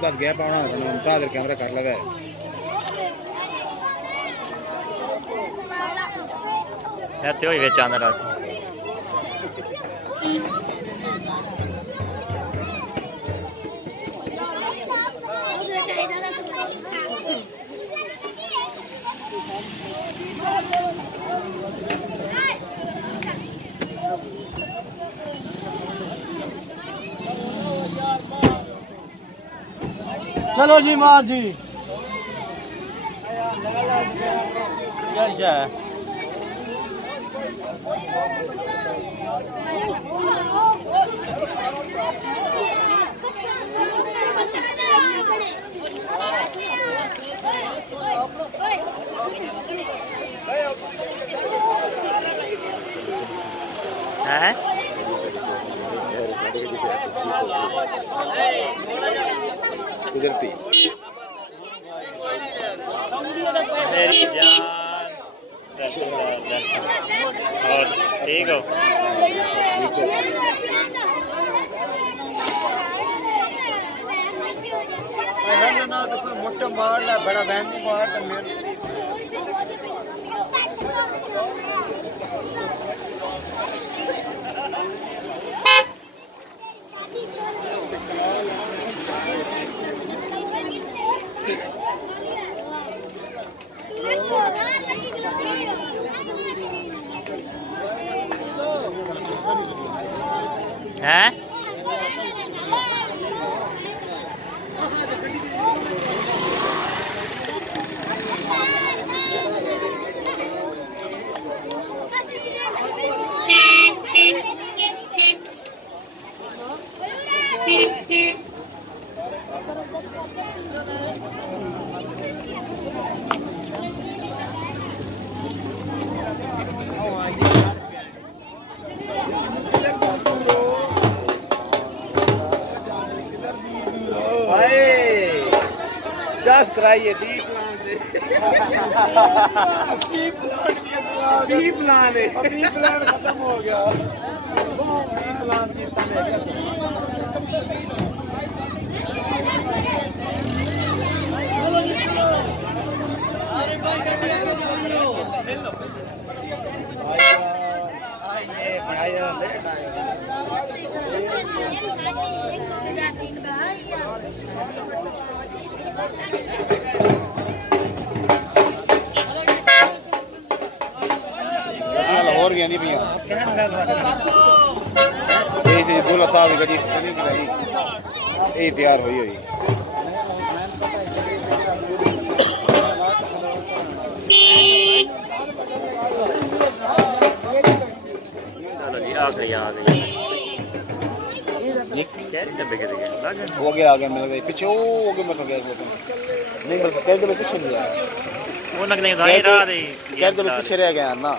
बात गया पाना तादर कैमरा कर लगा है तो ही बेचाना रास चलो जी माँ जी है कुदरती मेरी जान और ठीक हो ना तो कोई मोटा मार ला बड़ा बहन मार हैं चास कराइए बी प्लान खत्म हो गया लाहौर गया नहीं भैया दूल्हा साहब गड्डी चली गई यही तैयार हुई हुई चलो जी आखिरी आ गई हो गया आगे मिल गई पीछे हो गया मिल गया नहीं मिल गया पीछे नहीं आया वो नकली गाड़ी रहा दे पीछे रह गया ना